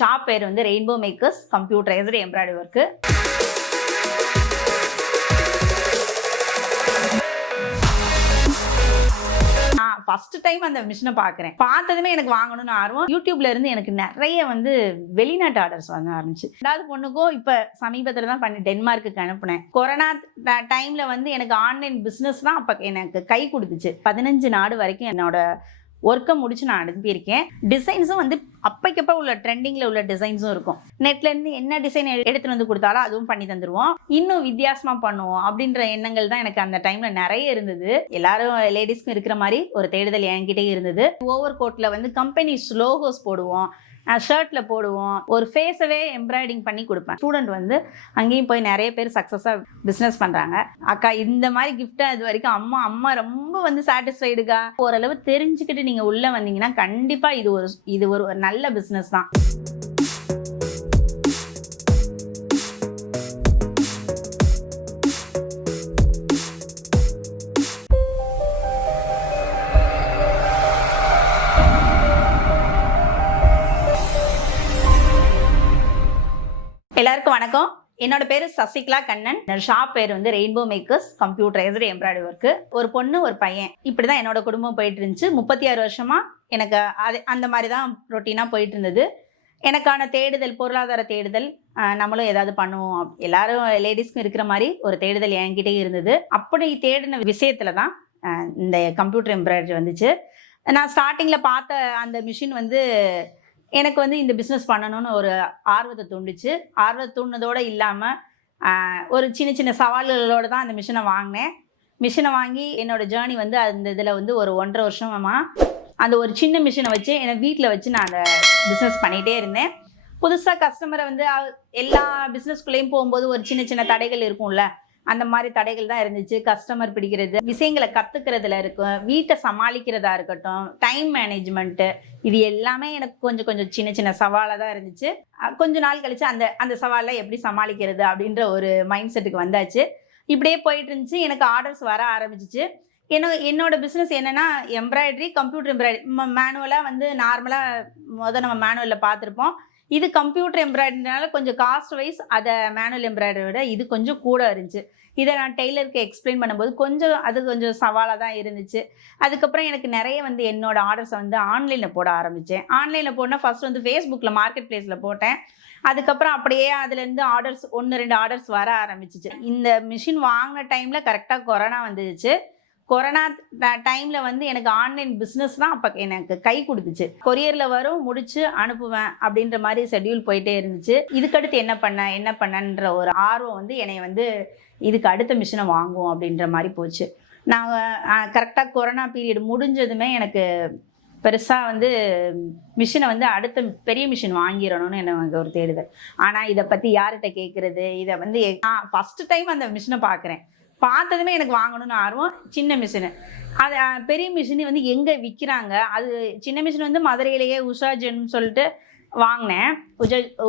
Shop பேர் வந்து rainbow makers computerised embroidery work. First time அந்த மிஷினை பார்க்குறேன். பார்த்ததுமே எனக்கு வாங்கணும்னு ஆர்வம். யூடியூப்ல இருந்து எனக்கு நிறைய வந்து வெளிநாட்டு ஆர்டர்ஸ் வாங்க ஆரம்பிச்சு. ரெண்டாவது பொண்ணுக்கும் இப்போ சமீபத்தில் தான் பண்ணி டென்மார்க்குக்கு அனுப்புனேன். கொரோனா டைம்ல வந்து எனக்கு ஆன்லைன் பிஸ்னஸ் தான் அப்போ எனக்கு கை கொடுத்துச்சு. 15 நாடு வரைக்கும் என்னோட ஒர்க்கை முடிச்சு நான் அனுப்பியிருக்கேன். டிசைன்ஸும் வந்து அப்பைக்கப்போ உள்ள ட்ரெண்டிங்கில் உள்ள டிசைன்ஸும் இருக்கும். நெட்லேருந்து என்ன டிசைன் எடுத்துகிட்டு வந்து கொடுத்தாலும் அதுவும் பண்ணி தந்துடுவோம். இன்னும் வித்தியாசமாக பண்ணுவோம் அப்படின்ற எண்ணங்கள் தான் எனக்கு அந்த டைமில் நிறைய இருந்தது. எல்லாரும் லேடிஸ்க்கும் இருக்கிற மாதிரி ஒரு தேடுதல் என்கிட்டே இருந்தது. ஓவர் கோட்டில் வந்து கம்பெனி லோகோஸ் போடுவோம், ஷர்ட்டில் போடுவோம், ஒரு ஃபேஸவே எம்ப்ராய்டிங் பண்ணி கொடுப்பேன். ஸ்டூடெண்ட் வந்து அங்கேயும் போய் நிறைய பேர் சக்ஸஸாக பிஸ்னஸ் பண்ணுறாங்க. அக்கா இந்த மாதிரி கிஃப்ட்டை இது வரைக்கும் அம்மா ரொம்ப வந்து சாட்டிஸ்ஃபைடுக்கா. ஓரளவு தெரிஞ்சுக்கிட்டு நீங்கள் உள்ளே வந்தீங்கன்னா கண்டிப்பாக இது ஒரு நல்ல பிஸ்னஸ் தான். எல்லாருக்கும் வணக்கம். என்னோட பேரு சசிகலா கண்ணன். ஷாப் பேர் வந்து rainbow makers computerised embroidery work. ஒரு பொண்ணு ஒரு பையன், இப்படிதான் என்னோட குடும்பம் போயிட்டு இருந்துச்சு. 36 வருஷமா எனக்கு அந்த மாதிரி தான் ரொட்டீனாக போயிட்டு இருந்தது. எனக்கான தேடுதல், பொருளாதார தேடுதல், நம்மளும் ஏதாவது பண்ணுவோம், எல்லாரும் லேடிஸ்க்கும் இருக்கிற மாதிரி ஒரு தேடுதல் என்கிட்டே இருந்தது. அப்படி தேடின விஷயத்துல தான் இந்த கம்ப்யூட்டர் எம்ப்ராய்டரி வந்துச்சு. நான் ஸ்டார்டிங்கில் பார்த்த அந்த மிஷின் வந்து எனக்கு வந்து இந்த பிஸ்னஸ் பண்ணணும்னு ஒரு ஆர்வத்தை தூண்டுச்சு. ஆர்வத்தை தூண்டினதோடு இல்லாமல் ஒரு சின்ன சின்ன சவால்களோடு தான் அந்த மிஷினை வாங்கினேன். மிஷினை வாங்கி என்னோடய ஜேர்னி வந்து அந்த இதில் வந்து ஒரு 1.5 வருஷமாக அந்த ஒரு சின்ன மிஷினை வச்சு என்னை வீட்டில் வச்சு நான் அந்த பிஸ்னஸ் பண்ணிகிட்டே இருந்தேன். புதுசாக கஸ்டமரை வந்து எல்லா பிஸ்னஸ்குள்ளேயும் போகும்போது ஒரு சின்ன சின்ன தடைகள் இருக்கும்ல, அந்த மாதிரி தடைகள் தான் இருந்துச்சு. கஸ்டமர் பிடிக்கிறது, விஷயங்களை கற்றுக்கிறதுல இருக்கும், வீட்டை சமாளிக்கிறதா இருக்கட்டும், டைம் மேனேஜ்மெண்ட்டு, இது எல்லாமே எனக்கு கொஞ்சம் சின்ன சின்ன சவாலாக தான் இருந்துச்சு. கொஞ்ச நாள் கழிச்சு அந்த சவாலை எப்படி சமாளிக்கிறது அப்படின்ற ஒரு மைண்ட் செட்டுக்கு வந்தாச்சு. இப்படியே போயிட்டு இருந்துச்சு. எனக்கு ஆர்டர்ஸ் வர ஆரம்பிச்சிச்சு. என்னோட பிஸ்னஸ் என்னென்னா எம்ப்ராய்டரி, கம்ப்யூட்டர் எம்ப்ராய்டரி. மேனுவலாக வந்து நார்மலாக நம்ம மேனுவலில் பார்த்துருப்போம். இது கம்ப்யூட்டர் எம்ப்ராய்டரினால கொஞ்சம் காஸ்ட் வைஸ் அதை மேனுவல் எம்ப்ராய்டரி விட இது கொஞ்சம் கூட இருந்துச்சு. இதை நான் டெய்லருக்கு எக்ஸ்பிளைன் பண்ணும்போது கொஞ்சம் சவாலாக தான் இருந்துச்சு. அதுக்கப்புறம் எனக்கு நிறைய வந்து என்னோட ஆர்டர்ஸை வந்து ஆன்லைனில் போட ஆரம்பித்தேன். ஆன்லைனில் போனால் ஃபஸ்ட் வந்து ஃபேஸ்புக்கில் மார்க்கெட் பிளேஸில் போட்டேன். அதுக்கப்புறம் அப்படியே அதுலேருந்து ஆர்டர்ஸ் 1-2 ஆர்டர்ஸ் வர ஆரம்பிச்சிச்சு. இந்த மிஷின் வாங்கின டைமில் கரெக்டாக கொரோனா வந்துச்சு. கொரோனா டைமில் வந்து எனக்கு ஆன்லைன் பிஸ்னஸ் தான் அப்போ எனக்கு கை கொடுத்துச்சு. கொரியரில் வரும், முடிச்சு அனுப்புவேன் அப்படின்ற மாதிரி ஷெட்யூல் போயிட்டே இருந்துச்சு. இதுக்கடுத்து என்ன பண்ணன்ற ஒரு ஆர்வம் வந்து என்னை வந்து இதுக்கு அடுத்த மிஷினை வாங்குவோம் அப்படின்ற மாதிரி போச்சு. நாங்கள் கரெக்டாக கொரோனா பீரியட் முடிஞ்சதுமே எனக்கு பெருசாக வந்து மிஷினை வந்து அடுத்த பெரிய மிஷின் வாங்கிடணும்னு எனக்கு ஒரு தேடுதல். ஆனால் இதை பற்றி யார்கிட்ட கேட்குறது, இதை வந்து ஃபஸ்ட்டு டைம் அந்த மிஷினை பார்க்குறேன். பார்த்ததுமே எனக்கு வாங்கணும்னு ஆர்வம். சின்ன மிஷினு, அது பெரிய மிஷின் வந்து எங்கே விற்கிறாங்க, அது சின்ன மிஷின் வந்து மதுரையிலேயே உஷா ஜென்னு சொல்லிட்டு வாங்கினேன்.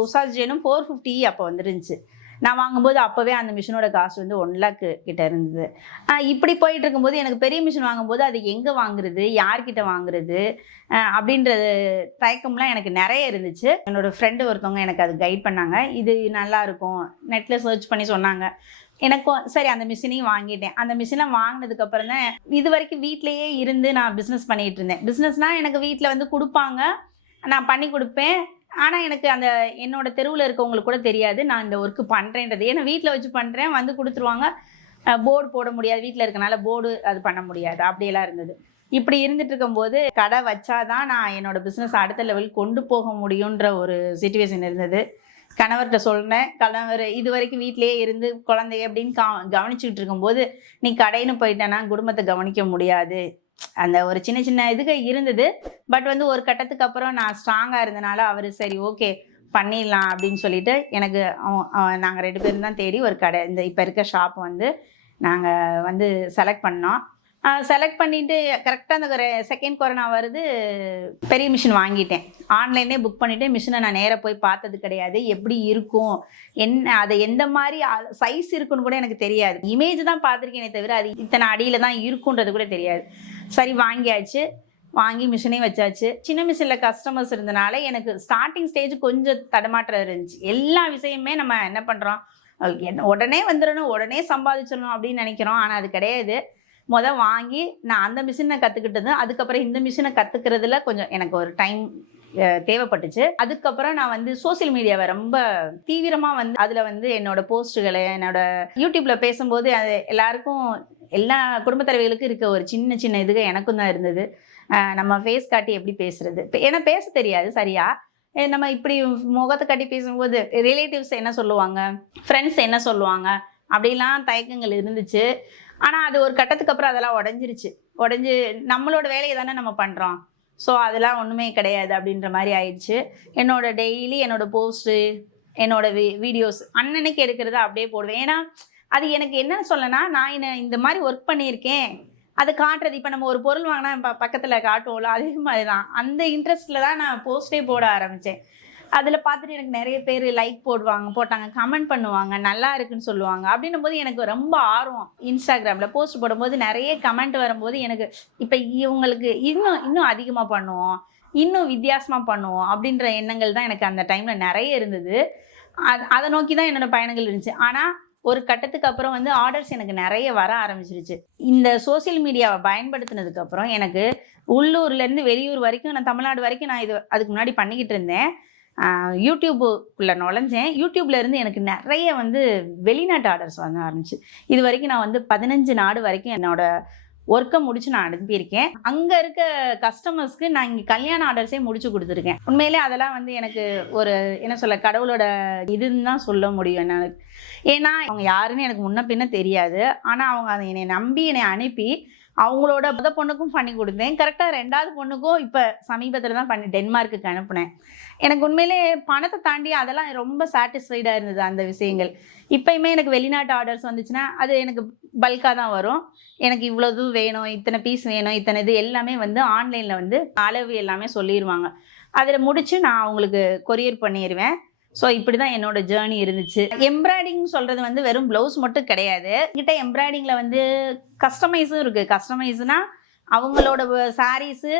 உஷா ஜெனும் 450 அப்போ வந்துருந்துச்சு. நான் வாங்கும்போது அப்போவே அந்த மிஷினோட காஸ்ட் வந்து 1 lakh கிட்ட இருந்தது. இப்படி போயிட்டு இருக்கும்போது எனக்கு பெரிய மிஷின் வாங்கும்போது அது எங்கே வாங்குறது, யார்கிட்ட வாங்குறது அப்படின்றது தயக்கம்லாம் எனக்கு நிறைய இருந்துச்சு. என்னோடய ஃப்ரெண்டு ஒருத்தவங்க எனக்கு அது கைட் பண்ணாங்க. இது நல்லாயிருக்கும், நெட்டில் சர்ச் பண்ணி சொன்னாங்க. எனக்கும் சரி அந்த மிஷினையும் வாங்கிட்டேன். அந்த மிஷினை வாங்கினதுக்கப்புறம் தான் இது வரைக்கும் வீட்டிலையே இருந்து நான் பிஸ்னஸ் பண்ணிகிட்டு இருந்தேன். பிஸ்னஸ்னால் எனக்கு வீட்டில் வந்து கொடுப்பாங்க, நான் பண்ணி கொடுப்பேன். ஆனால் எனக்கு அந்த என்னோட தெருவில் இருக்கவங்களுக்கு கூட தெரியாது நான் இந்த ஒர்க்கு பண்ணுறேன்றது. ஏன்னா வீட்டில் வச்சு பண்ணுறேன், வந்து கொடுத்துருவாங்க. போர்டு போட முடியாது, வீட்டில் இருக்கனால போர்டு அது பண்ண முடியாது, அப்படியெல்லாம் இருந்தது. இப்படி இருந்துட்டு இருக்கும்போது கடை வச்சாதான் நான் என்னோடய பிஸ்னஸ் அடுத்த லெவலுக்கு கொண்டு போக முடியுன்ற ஒரு சிச்சுவேஷன் இருந்தது. கணவர்கிட்ட சொல்கிறேன். கணவர் இது வரைக்கும் வீட்டிலேயே இருந்து குழந்தைய அப்படின்னு கவனிச்சுக்கிட்டு இருக்கும்போது நீ கடைன்னு போயிட்டேன்னா குடும்பத்தை கவனிக்க முடியாது, அந்த ஒரு சின்ன சின்ன இதுக்கு இருந்தது. பட் வந்து ஒரு கட்டத்துக்கு அப்புறம் நான் ஸ்ட்ராங்காக இருந்தனால அவர் சரி ஓகே பண்ணிடலாம் அப்படின்னு சொல்லிட்டு எனக்கு நாங்கள் 2 பேரும் தான் தேடி ஒரு கடை, இந்த இப்போ இருக்க ஷாப் வந்து நாங்கள் வந்து செலக்ட் பண்ணோம். செலக்ட் பண்ணிவிட்டு கரெக்டாக அந்த செகண்ட் கொரோனா வருது, பெரிய மிஷின் வாங்கிட்டேன். ஆன்லைனே புக் பண்ணிவிட்டு மிஷினை நான் நேராக போய் பார்த்தது கிடையாது. எப்படி இருக்கும், அதை எந்த மாதிரி சைஸ் இருக்குன்னு கூட எனக்கு தெரியாது. இமேஜ் தான் பார்த்துருக்கேனே தவிர அது இத்தனை அடியில் தான் இருக்குன்றது கூட தெரியாது. சரி வாங்கியாச்சு. வாங்கி மிஷினே வச்சாச்சு. சின்ன மிஷினில் கஸ்டமர்ஸ் இருந்தனால எனக்கு ஸ்டார்டிங் ஸ்டேஜ் கொஞ்சம் தடுமாற்றம் இருந்துச்சு. எல்லா விஷயமே நம்ம என்ன பண்ணுறோம், உடனே வந்துடணும், உடனே சம்பாதிச்சிடணும் அப்படின்னு நினைக்கிறோம். ஆனால் அது கிடையாது. வாங்கி நான் அந்த மிஷினை கற்றுக்கிட்டது, அதுக்கப்புறம் இந்த மிஷினை கற்றுக்கிறதுல கொஞ்சம் எனக்கு ஒரு டைம் தேவைப்பட்டுச்சு. அதுக்கப்புறம் நான் வந்து சோசியல் மீடியாவை ரொம்ப தீவிரமாக வந்து அதில் வந்து என்னோட போஸ்ட்டுகளை என்னோட யூடியூப்ல பேசும்போது அது எல்லாருக்கும் எல்லா குடும்ப தலைவிகளுக்கும் இருக்க ஒரு சின்ன சின்ன இதுக எனக்கும் தான் இருந்தது. நம்ம ஃபேஸ் காட்டி எப்படி பேசுறது, ஏன்னா பேச தெரியாது சரியா. நம்ம இப்படி முகத்தை காட்டி பேசும்போது ரிலேட்டிவ்ஸ் என்ன சொல்லுவாங்க, ஃப்ரெண்ட்ஸ் என்ன சொல்லுவாங்க, அப்படிலாம் தயக்கங்கள் இருந்துச்சு. ஆனால் அது ஒரு கட்டத்துக்கு அப்புறம் அதெல்லாம் உடஞ்சி நம்மளோட வேலையை தானே நம்ம பண்ணுறோம். ஸோ அதெல்லாம் ஒன்றுமே கிடையாது அப்படின்ற மாதிரி ஆயிடுச்சு. என்னோட டெய்லி என்னோட போஸ்ட்டு என்னோட வீடியோஸ் அன்னன்னைக்கு எடுக்கிறத அப்படியே போடுவேன். ஏன்னா அது எனக்கு என்னன்னு சொல்லனா, நான் இந்த மாதிரி ஒர்க் பண்ணியிருக்கேன் அதை காட்டுறது. இப்போ நம்ம ஒரு பொருள் வாங்கினா பக்கத்தில் காட்டுவோம்ல, அதே மாதிரி தான் அந்த இன்ட்ரெஸ்ட்டில் தான் நான் போஸ்ட்டே போட ஆரம்பித்தேன். அதில் பார்த்துட்டு எனக்கு நிறைய பேர் லைக் போட்டாங்க, கமெண்ட் பண்ணுவாங்க, நல்லா இருக்குன்னு சொல்லுவாங்க. அப்படின்னும் போது எனக்கு ரொம்ப ஆர்வம். இன்ஸ்டாகிராமில் போஸ்ட் போடும்போது நிறைய கமெண்ட் வரும்போது எனக்கு இப்போ இவங்களுக்கு இன்னும் அதிகமாக பண்ணுவோம், இன்னும் வித்தியாசமாக பண்ணுவோம் அப்படின்ற எண்ணங்கள் தான் எனக்கு அந்த டைமில் நிறைய இருந்தது. அதை நோக்கி தான் என்னோடய பயணங்கள் இருந்துச்சு. ஆனால் ஒரு கட்டத்துக்கு அப்புறம் வந்து ஆர்டர்ஸ் எனக்கு நிறைய வர ஆரம்பிச்சிருச்சு. இந்த சோசியல் மீடியாவை பயன்படுத்தினதுக்கப்புறம் எனக்கு உள்ளூர்லேருந்து வெளியூர் வரைக்கும், நான் தமிழ்நாடு வரைக்கும் நான் அதுக்கு முன்னாடி பண்ணிக்கிட்டு இருந்தேன். யூடியூப்புக்குள்ளே நுழைஞ்சேன். யூடியூப்ல இருந்து எனக்கு நிறைய வந்து வெளிநாட்டு ஆர்டர்ஸ் வாங்க ஆரம்பிச்சு. இது வரைக்கும் நான் வந்து 15 நாடு வரைக்கும் என்னோட ஒர்க்கை முடிச்சு நான் அனுப்பியிருக்கேன். அங்கே இருக்க கஸ்டமர்ஸ்க்கு நான் இங்கே கல்யாண ஆர்டர்ஸே முடிச்சு கொடுத்துருக்கேன். உண்மையிலே அதெல்லாம் வந்து எனக்கு ஒரு என்ன சொல்ல, கடவுளோட இதுன்னு தான் சொல்ல முடியும் என்னால். ஏன்னா அவங்க யாருன்னு எனக்கு முன்ன பின்ன தெரியாது. ஆனால் அவங்க அதை என்னை நம்பி என்னை அனுப்பி அவங்களோட பொண்ணுக்கும் பண்ணி கொடுத்தேன். கரெக்டாக 2வது பொண்ணுக்கும் இப்போ சமீபத்தில் தான் பண்ணி டென்மார்க்குக்கு அனுப்புனேன். எனக்கு உண்மையிலே பணத்தை தாண்டி அதெல்லாம் ரொம்ப சாட்டிஸ்ஃபைடாக இருந்தது அந்த விஷயங்கள். இப்போயுமே எனக்கு வெளிநாட்டு ஆர்டர்ஸ் வந்துச்சுன்னா அது எனக்கு பல்காக தான் வரும். எனக்கு இவ்வளவு வேணும், இத்தனை பீஸ் வேணும், இத்தனை இது எல்லாமே வந்து ஆன்லைனில் வந்து அளவு எல்லாமே சொல்லிடுவாங்க. அதில் முடித்து நான் அவங்களுக்கு கொரியர் பண்ணிடுவேன். ஸோ இப்படி தான் என்னோட ஜேர்னி இருந்துச்சு. எம்ப்ராய்டிங் சொல்கிறது வந்து வெறும் ப்ளவுஸ் மட்டும் கிடையாது. கிட்ட எம்ப்ராய்டிங்கில் வந்து கஸ்டமைஸும் இருக்குது. கஸ்டமைஸ்னால் அவங்களோட சாரீஸு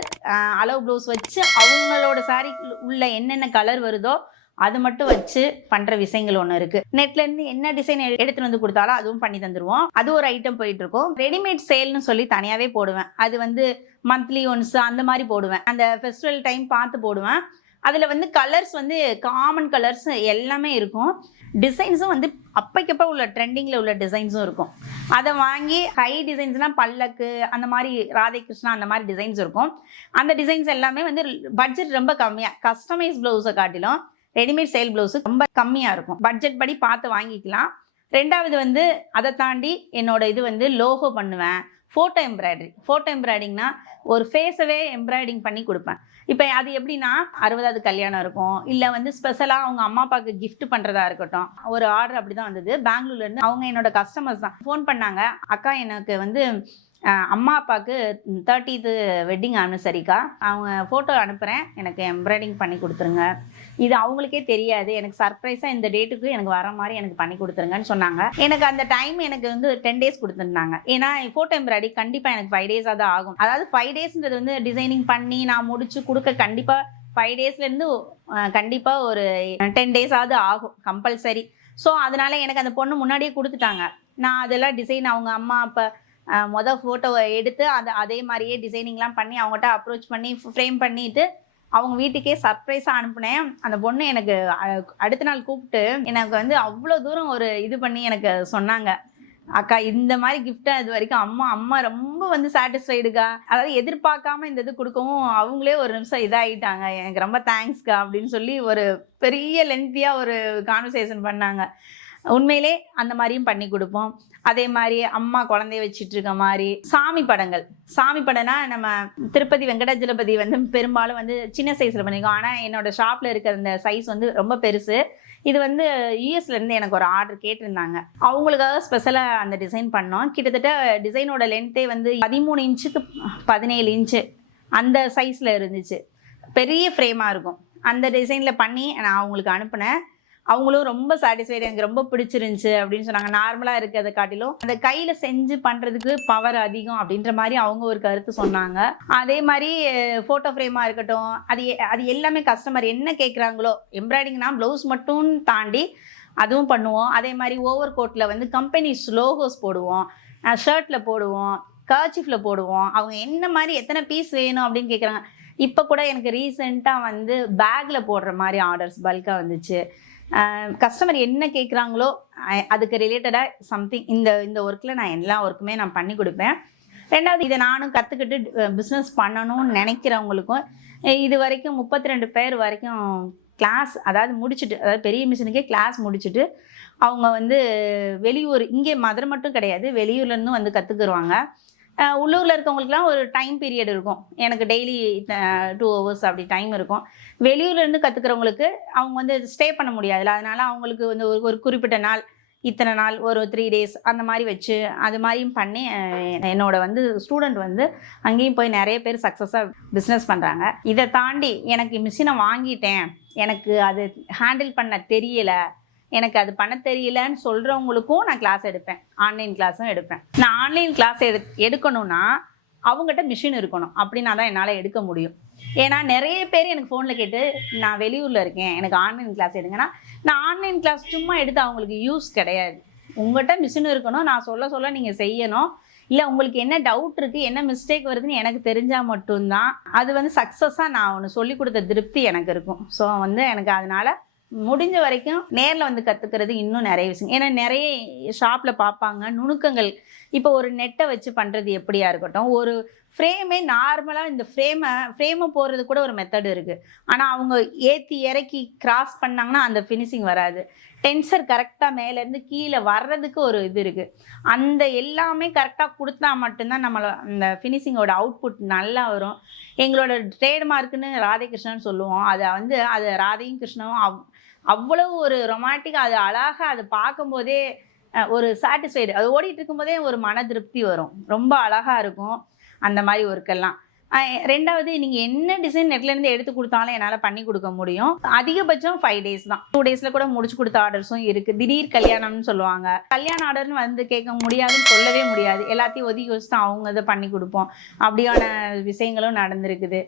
அளவு ப்ளவுஸ் வச்சு அவங்களோட சாரீ உள்ள என்னென்ன கலர் வருதோ அது மட்டும் வச்சு பண்ணுற விஷயங்கள் ஒன்று இருக்குது. நெட்லேருந்து என்ன டிசைன் எடுத்துகிட்டு வந்து கொடுத்தாலும் அதுவும் பண்ணி தந்துடுவோம். அது ஒரு ஐட்டம் போயிட்டுருக்கோம். ரெடிமேட் சேல்னு சொல்லி தனியாகவே போடுவேன். அது வந்து மந்த்லி ஒன்ஸ் அந்த மாதிரி போடுவேன். அந்த ஃபெஸ்டிவல் டைம் பார்த்து போடுவேன். அதில் வந்து கலர்ஸ் வந்து காமன் கலர்ஸ் எல்லாமே இருக்கும். டிசைன்ஸும் வந்து அப்பைக்கப்போ உள்ள ட்ரெண்டிங்கில் உள்ள டிசைன்ஸும் இருக்கும். அதை வாங்கி ஹை டிசைன்ஸ்னால் பல்லக்கு அந்த மாதிரி ராதே கிருஷ்ணா அந்த மாதிரி டிசைன்ஸ் இருக்கும். அந்த டிசைன்ஸ் எல்லாமே வந்து பட்ஜெட் ரொம்ப கம்மியாக, கஸ்டமைஸ் ப்ளவுஸை காட்டிலும் ரெடிமேட் சேல் ப்ளவுஸு ரொம்ப கம்மியாக இருக்கும். பட்ஜெட் படி பார்த்து வாங்கிக்கலாம். 2வது வந்து அதை தாண்டி என்னோட இது வந்து லோகோ பண்ணுவேன். ஃபோட்டோ எம்ப்ராய்டிங்னா ஒரு ஃபேஸவே எம்ப்ராய்டிங் பண்ணி கொடுப்பேன். இப்போ அது எப்படின்னா 60வது கல்யாணம் இருக்கும், இல்லை வந்து ஸ்பெஷலாக அவங்க அம்மா அப்பாவுக்கு கிஃப்ட் பண்ணுறதா இருக்கட்டும். ஒரு ஆர்டர் அப்படி தான் வந்தது பெங்களூர்லேருந்து. அவங்க என்னோட கஸ்டமர்ஸ் தான் ஃபோன் பண்ணாங்க, அக்கா எனக்கு வந்து அம்மா அப்பாவுக்கு 30th வெட்டிங் ஆனிவர்சரிக்கா, அவங்க ஃபோட்டோ அனுப்புகிறேன், எனக்கு எம்ப்ராய்டிங் பண்ணி கொடுத்துருங்க. இது அவங்களுக்கே தெரியாது, எனக்கு சர்ப்ரைஸாக இந்த டேட்டுக்கு எனக்கு வர மாதிரி எனக்கு பண்ணி கொடுத்துருங்கன்னு சொன்னாங்க. எனக்கு அந்த டைம் எனக்கு வந்து 10 days கொடுத்துருந்தாங்க. ஏன்னா ஃபோட்டோ எம்ப்ராய்டிங் கண்டிப்பாக எனக்கு 5 days தான் ஆகும். அதாவது 5 daysன்றது வந்து டிசைனிங் பண்ணி நான் முடிச்சு கொடுக்க கண்டிப்பாக 5 daysலேருந்து கண்டிப்பாக ஒரு 10 days ஆகும் கம்பல்சரி. ஸோ அதனால எனக்கு அந்த பொண்ணு முன்னாடியே கொடுத்துட்டாங்க. நான் அதெல்லாம் டிசைன் அவங்க அம்மா அப்பா ஃபோட்டோவை எடுத்து அதே மாதிரியே டிசைனிங்லாம் பண்ணி அவங்ககிட்ட அப்ரோச் பண்ணி ஃப்ரேம் பண்ணிவிட்டு அவங்க வீட்டுக்கே சர்ப்ரைஸாக அனுப்புனேன். அந்த பொண்ணு எனக்கு அடுத்த நாள் கூப்பிட்டு எனக்கு வந்து அவ்வளோ தூரம் ஒரு இது பண்ணி எனக்கு சொன்னாங்க, அக்கா இந்த மாதிரி கிஃப்டை இது வரைக்கும் அம்மா ரொம்ப வந்து சாட்டிஸ்ஃபைடுக்கா, அதாவது எதிர்பார்க்காம இந்த இது கொடுக்கவும் அவங்களே ஒரு நிமிஷம் இதாகிட்டாங்க, எனக்கு ரொம்ப தேங்க்ஸ்க்கா அப்படின்னு சொல்லி ஒரு பெரிய லென்த்தியாக ஒரு கான்வர்சேஷன் பண்ணாங்க. உண்மையிலே அந்த மாதிரியும் பண்ணி கொடுப்போம். அதே மாதிரி அம்மா குழந்தைய வச்சுட்டு இருக்க மாதிரி சாமி படம்னா நம்ம திருப்பதி வெங்கடாஜலபதி வந்து பெரும்பாலும் வந்து சின்ன சைஸில் பண்ணியிருக்கோம். ஆனால் என்னோட ஷாப்பில் இருக்கிற அந்த சைஸ் வந்து ரொம்ப பெருசு. இது வந்து யூஎஸ்லேருந்து எனக்கு ஒரு ஆர்டர் கேட்டிருந்தாங்க. அவங்களுக்காக ஸ்பெஷலாக அந்த டிசைன் பண்ணோம். கிட்டத்தட்ட டிசைனோட லென்த்தே வந்து 13 inch 17 inch அந்த சைஸில் இருந்துச்சு. பெரிய ஃப்ரேமாக இருக்கும். அந்த டிசைனில் பண்ணி நான் அவங்களுக்கு அனுப்புனேன். அவங்களும் ரொம்ப சாட்டிஸ்ஃபைடு, எனக்கு ரொம்ப பிடிச்சிருந்துச்சு அப்படின்னு சொன்னாங்க. நார்மலாக இருக்கிறத காட்டிலும் அந்த கையில் செஞ்சு பண்ணுறதுக்கு பவர் அதிகம் அப்படின்ற மாதிரி அவங்க ஒரு கருத்து சொன்னாங்க. அதே மாதிரி ஃபோட்டோ ஃப்ரேமாக இருக்கட்டும், அது எல்லாமே கஸ்டமர் என்ன கேட்குறாங்களோ, எம்ப்ராய்டிங்னா ப்ளவுஸ் மட்டும் தாண்டி அதுவும் பண்ணுவோம். அதே மாதிரி ஓவர் கோட்டில் வந்து கம்பெனிஸ் லோகோஸ் போடுவோம், ஷர்ட்டில் போடுவோம், கர்ச்சீஃபில் போடுவோம். அவங்க என்ன மாதிரி எத்தனை பீஸ் வேணும் அப்படின்னு கேட்குறாங்க. இப்போ கூட எனக்கு ரீசெண்டாக வந்து பேக்கில் போடுற மாதிரி ஆர்டர்ஸ் பல்காக வந்துச்சு. கஸ்டமர் என்ன கேட்குறாங்களோ அதுக்கு ரிலேட்டடாக சம்திங் இந்த ஒர்க்கில் நான் எல்லா ஒர்க்குமே நான் பண்ணி கொடுப்பேன். ரெண்டாவது, இதை நானும் கற்றுக்கிட்டு பிஸ்னஸ் பண்ணணும்னு நினைக்கிறவங்களுக்கும் இது வரைக்கும் 32 பேர் வரைக்கும் கிளாஸ் அதாவது முடிச்சுட்டு, அதாவது பெரிய மிஷினுக்கே கிளாஸ் முடிச்சுட்டு அவங்க வந்து வெளியூர், இங்கே மதுரை மட்டும் கிடையாது, வெளியூர்லேருந்தும் வந்து கற்றுக்குருவாங்க. உள்ளூரில் இருக்கவங்களுக்குலாம் ஒரு டைம் பீரியட் இருக்கும், எனக்கு டெய்லி 2 hours அப்படி டைம் இருக்கும். வெளியூர்லேருந்து கற்றுக்கிறவங்களுக்கு அவங்க வந்து ஸ்டே பண்ண முடியாதுல்ல, அதனால் அவங்களுக்கு வந்து ஒரு குறிப்பிட்ட நாள், இத்தனை நாள், ஒரு 3 days அந்த மாதிரி வச்சு அது மாதிரியும் பண்ணி என்னோட வந்து ஸ்டூடெண்ட் வந்து அங்கேயும் போய் நிறைய பேர் சக்ஸஸாக பிஸ்னஸ் பண்ணுறாங்க. இதை தாண்டி எனக்கு மிஷினை வாங்கிட்டேன், எனக்கு அது ஹேண்டில் பண்ண தெரியலை, எனக்கு அது பண்ண தெரியலன்னு சொல்கிறவங்களுக்கும் நான் கிளாஸ் எடுப்பேன், ஆன்லைன் கிளாஸும் எடுப்பேன். நான் ஆன்லைன் கிளாஸ் எடுக்கணும்னா அவங்ககிட்ட மிஷின் இருக்கணும், அப்படின்னா தான் என்னால் எடுக்க முடியும். ஏன்னா நிறைய பேர் எனக்கு ஃபோனில் கேட்டு, நான் வெளியூரில் இருக்கேன், எனக்கு ஆன்லைன் கிளாஸ் எடுங்கன்னா, நான் ஆன்லைன் கிளாஸ் சும்மா எடுத்து அவங்களுக்கு யூஸ் கிடையாது. உங்கள்கிட்ட மிஷின் இருக்கணும், நான் சொல்ல நீங்கள் செய்யணும். இல்லை உங்களுக்கு என்ன டவுட் இருக்குது, என்ன மிஸ்டேக் வருதுன்னு எனக்கு தெரிஞ்சால் மட்டும்தான் அது வந்து சக்ஸஸாக நான் ஒன்று சொல்லி கொடுத்த திருப்தி எனக்கு இருக்கும். ஸோ வந்து எனக்கு அதனால் முடிஞ்ச வரைக்கும் நேரில் வந்து கற்றுக்கிறது இன்னும் நிறைய விஷயம். ஏன்னா நிறைய ஷாப்பில் பார்ப்பாங்க நுணுக்கங்கள். இப்போ ஒரு நெட்டை வச்சு பண்ணுறது எப்படியா இருக்கட்டும், ஒரு ஃப்ரேமே நார்மலாக இந்த ஃப்ரேமை போடுறது கூட ஒரு மெத்தட் இருக்குது. ஆனால் அவங்க ஏற்றி இறக்கி கிராஸ் பண்ணாங்கன்னா அந்த ஃபினிஷிங் வராது. டென்சர் கரெக்டாக மேலேருந்து கீழே வர்றதுக்கு ஒரு இது இருக்குது. அந்த எல்லாமே கரெக்டாக கொடுத்தா மட்டும்தான் அந்த ஃபினிஷிங்கோட அவுட்புட் நல்லா வரும். எங்களோட ட்ரேட்மார்க்குன்னு ராதேகிருஷ்ணன் சொல்லுவோம். அது ராதையும் கிருஷ்ணவும் அவ்வளவு ஒரு ரொமான்டிக்காக, அது அழகாக, அது பார்க்கும்போதே ஒரு சாட்டிஸ்ஃபைடு, அது ஓடிட்டு இருக்கும்போதே ஒரு மன திருப்தி வரும். ரொம்ப அழகாக இருக்கும் அந்த மாதிரி ஒர்க்கெல்லாம். ரெண்டாவது, நீங்கள் என்ன டிசைன் நெட்லேருந்து எடுத்து கொடுத்தாலும் என்னால் பண்ணி கொடுக்க முடியும். அதிகபட்சம் 5 days தான். 2 days கூட முடிச்சு கொடுத்த ஆர்டர்ஸும் இருக்குது. திடீர் கல்யாணம்னு சொல்லுவாங்க, கல்யாண ஆர்டர்னு வந்து கேட்க முடியாதுன்னு சொல்லவே முடியாது. எல்லாத்தையும் ஒதுக்கி வச்சுட்டு அவங்க இதை பண்ணி கொடுப்போம். அப்படியான விஷயங்களும் நடந்திருக்குது.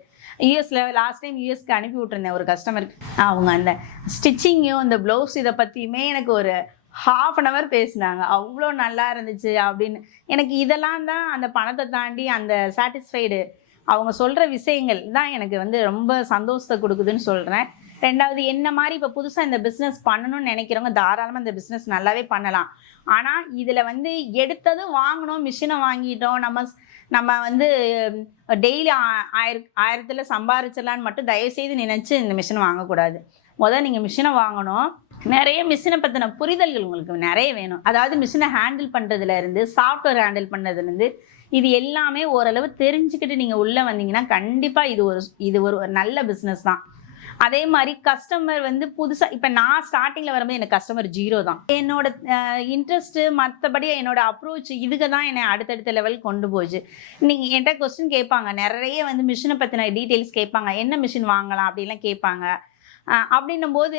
யூஎஸில் லாஸ்ட் டைம் யூஎஸ்க்கு அனுப்பி விட்டுருந்தேன் ஒரு கஸ்டமருக்கு. அவங்க அந்த ஸ்டிச்சிங்கும் இந்த ப்ளவுஸ் இதை பற்றியுமே எனக்கு ஒரு 1/2 hour பேசினாங்க. அவ்வளோ நல்லா இருந்துச்சு அப்படின்னு. எனக்கு இதெல்லாம் தான் அந்த பணத்தை தாண்டி அந்த சாட்டிஸ்ஃபைடு, அவங்க சொல்கிற விஷயங்கள் தான் எனக்கு வந்து ரொம்ப சந்தோஷத்தை கொடுக்குதுன்னு சொல்கிறேன். ரெண்டாவது, என்ன மாதிரி இப்போ புதுசாக இந்த பிஸ்னஸ் பண்ணணும்னு நினைக்கிறவங்க தாராளமாக இந்த பிஸ்னஸ் நல்லாவே பண்ணலாம். ஆனால் இதில் வந்து எடுத்ததும் வாங்கணும், மிஷினை வாங்கிட்டோம், நம்ம வந்து டெய்லி 1000 சம்பாரிச்சிடலான்னு மட்டும் தயவுசெய்து நினச்சி இந்த மிஷினை வாங்கக்கூடாது. நீங்கள் மிஷினை வாங்கணும். நிறைய மிஷினை பற்றின புரிதல்கள் உங்களுக்கு நிறைய வேணும். அதாவது மிஷினை ஹேண்டில் பண்ணுறதுலேருந்து, சாஃப்ட்வேர் ஹேண்டில் பண்ணுறதுலேருந்து, இது எல்லாமே ஓரளவு தெரிஞ்சுக்கிட்டு நீங்கள் உள்ளே வந்தீங்கன்னா கண்டிப்பாக இது ஒரு நல்ல பிஸ்னஸ் தான். அதே மாதிரி கஸ்டமர் வந்து புதுசாக, இப்போ நான் ஸ்டார்டிங்கில் வரும்போது எனக்கு கஸ்டமர் 0 தான். என்னோட இன்ட்ரெஸ்ட்டு, மற்றபடி என்னோட அப்ரோச் இதுக்கு தான் என்னை அடுத்தடுத்த லெவல் கொண்டு போச்சு. நீங்கள் என்கிட்ட கொஸ்டின் கேட்பாங்க, நிறைய வந்து மிஷினை பற்றின டீட்டெயில்ஸ் கேட்பாங்க, என்ன மிஷின் வாங்கலாம் அப்படின்லாம் கேட்பாங்க. அப்படின்னும் போது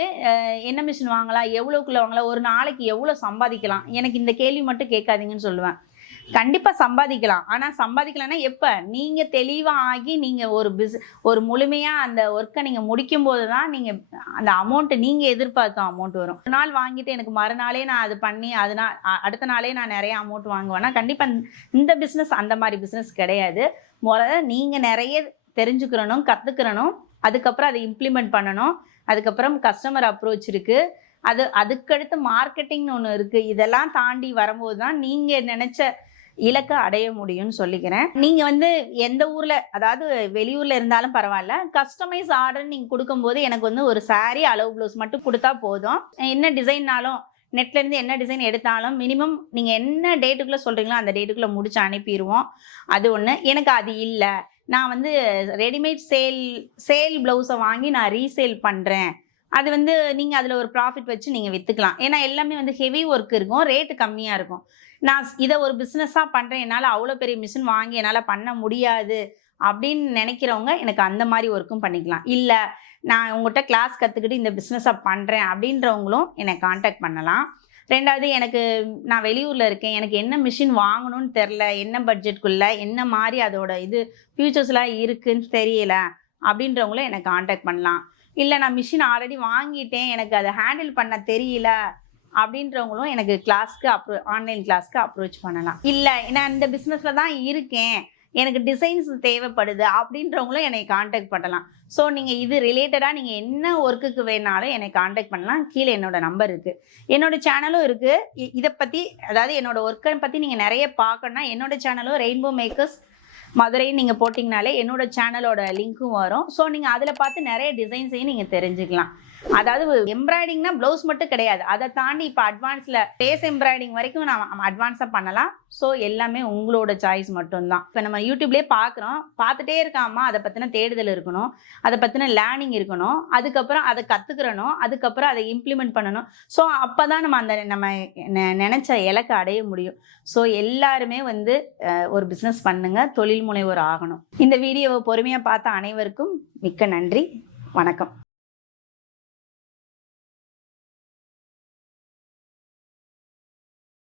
என்ன மிஷின் வாங்கலாம், எவ்வளோக்குள்ளே வாங்கலாம், ஒரு நாளைக்கு எவ்வளோ சம்பாதிக்கலாம், எனக்கு இந்த கேள்வி மட்டும் கேட்காதீங்கன்னு சொல்லுவேன். கண்டிப்பாக சம்பாதிக்கலாம். ஆனால் சம்பாதிக்கலாம்னா எப்போ நீங்கள் தெளிவாக ஆகி நீங்கள் ஒரு முழுமையாக அந்த ஒர்க்கை நீங்கள் முடிக்கும்போது தான் நீங்கள் அந்த அமௌண்ட்டு நீங்கள் எதிர்பார்த்த அமௌண்ட் வரும். ஒரு நாள் வாங்கிட்டு எனக்கு மறுநாளே நான் அது பண்ணி அடுத்த நாளே நான் நிறைய அமௌண்ட் வாங்குவேன்னா கண்டிப்பாக இந்த பிஸ்னஸ் அந்த மாதிரி பிஸ்னஸ் கிடையாது. முதல்ல நீங்கள் நிறைய தெரிஞ்சுக்கிறணும், கற்றுக்கிறணும், அதுக்கப்புறம் அதை இம்ப்ளிமெண்ட் பண்ணணும். அதுக்கப்புறம் கஸ்டமர் அப்ரோச் இருக்குது, அதுக்கடுத்து மார்க்கெட்டிங்னு ஒன்று இருக்குது. இதெல்லாம் தாண்டி வரும்போது தான் நீங்கள் நினச்ச இலக்கை அடைய முடியும்னு சொல்லிக்கிறேன். நீங்கள் வந்து எந்த ஊரில், அதாவது வெளியூரில் இருந்தாலும் பரவாயில்ல, கஸ்டமைஸ் ஆர்டர் நீங்கள் கொடுக்கும்போது எனக்கு வந்து ஒரு சாரீ அளவு ப்ளவுஸ் மட்டும் கொடுத்தா போதும். என்ன டிசைன்னாலும் நெட்லேருந்து என்ன டிசைன் எடுத்தாலும் மினிமம் நீங்கள் என்ன டேட்டுக்குள்ளே சொல்கிறீங்களோ அந்த டேட்டுக்குள்ளே முடிச்சு அனுப்பிடுவோம். அது ஒன்று. எனக்கு அது இல்லை, நான் வந்து ரெடிமேட் சேல் ப்ளவுஸை வாங்கி நான் ரீசேல் பண்ணுறேன், அது வந்து நீங்கள் அதில் ஒரு ப்ராஃபிட் வச்சு நீங்கள் விற்றுக்கலாம். ஏன்னா எல்லாமே வந்து ஹெவி ஒர்க் இருக்கும், ரேட்டு கம்மியாக இருக்கும். நான் இதை ஒரு பிஸ்னஸாக பண்ணுறேன், என்னால் அவ்வளோ பெரிய மிஷின் வாங்கி என்னால் பண்ண முடியாது அப்படின்னு நினைக்கிறவங்க எனக்கு அந்த மாதிரி ஒர்க்கும் பண்ணிக்கலாம். இல்லை நான் உங்கள்கிட்ட கிளாஸ் கற்றுக்கிட்டு இந்த பிஸ்னஸை பண்ணுறேன் அப்படின்றவங்களும் என்னை காண்டாக்ட் பண்ணலாம். 2வது எனக்கு நான் வெளியூரில் இருக்கேன், எனக்கு என்ன மிஷின் வாங்கணும்னு தெரில, என்ன பட்ஜெட்குள்ளே என்ன மாதிரி அதோட ஃபியூச்சர்ஸ்லாம் இருக்குன்னு தெரியல அப்படின்றவங்களும் என்னை காண்டாக்ட் பண்ணலாம். இல்லை நான் மிஷின் ஆல்ரெடி வாங்கிட்டேன், எனக்கு அதை ஹேண்டில் பண்ண தெரியல அப்படின்றவங்களும் எனக்கு ஆன்லைன் கிளாஸ்க்கு அப்ரோச் பண்ணலாம். இல்லை நான் இந்த பிஸ்னஸில் தான் இருக்கேன், எனக்கு டிசைன்ஸ் தேவைப்படுது அப்படின்றவங்களும் என்னை காண்டாக்ட் பண்ணலாம். ஸோ நீங்கள் இது ரிலேட்டடாக நீங்கள் என்ன ஒர்க்குக்கு வேணாலும் என்னை காண்டாக்ட் பண்ணலாம். கீழே என்னோட நம்பர் இருக்குது, என்னோட சேனலும் இருக்குது. இதை பற்றி அதாவது என்னோட ஒர்க்கை பற்றி நீங்கள் நிறைய பார்க்கணுன்னா என்னோட சேனலும் ரெயின்போ மேக்கர்ஸ் மதுரைன்னு நீங்கள் போட்டிங்கனாலே என்னோட சேனலோட லிங்க்கும் வரும். ஸோ நீங்கள் அதில் பார்த்து நிறைய டிசைன்ஸையும் நீங்கள் தெரிஞ்சுக்கலாம். அதாவது எம்ப்ராய்டிங்னா ப்ளவுஸ் மட்டும் கிடையாது, அதை தாண்டி இப்போ அட்வான்ஸில் ஃபேஸ் எம்ப்ராய்டிங் வரைக்கும் நான் அட்வான்ஸாக பண்ணலாம். ஸோ எல்லாமே உங்களோட சாய்ஸ் மட்டும்தான். இப்போ நம்ம யூடியூப்லேயே பார்த்துட்டே இருக்காமா, அதை பற்றின தேடுதல் இருக்கணும், அதை பற்றின லேர்னிங் இருக்கணும், அதுக்கப்புறம் அதை கற்றுக்கிறணும், அதுக்கப்புறம் அதை இம்ப்ளிமெண்ட் பண்ணணும். ஸோ அப்போ தான் நம்ம நினச்ச இலக்கை அடைய முடியும். ஸோ எல்லாருமே ஒரு பிஸ்னஸ் பண்ணுங்கள், தொழில் முனைவோர் ஆகணும். இந்த வீடியோவை பொறுமையாக பார்த்த அனைவருக்கும் மிக்க நன்றி. வணக்கம்.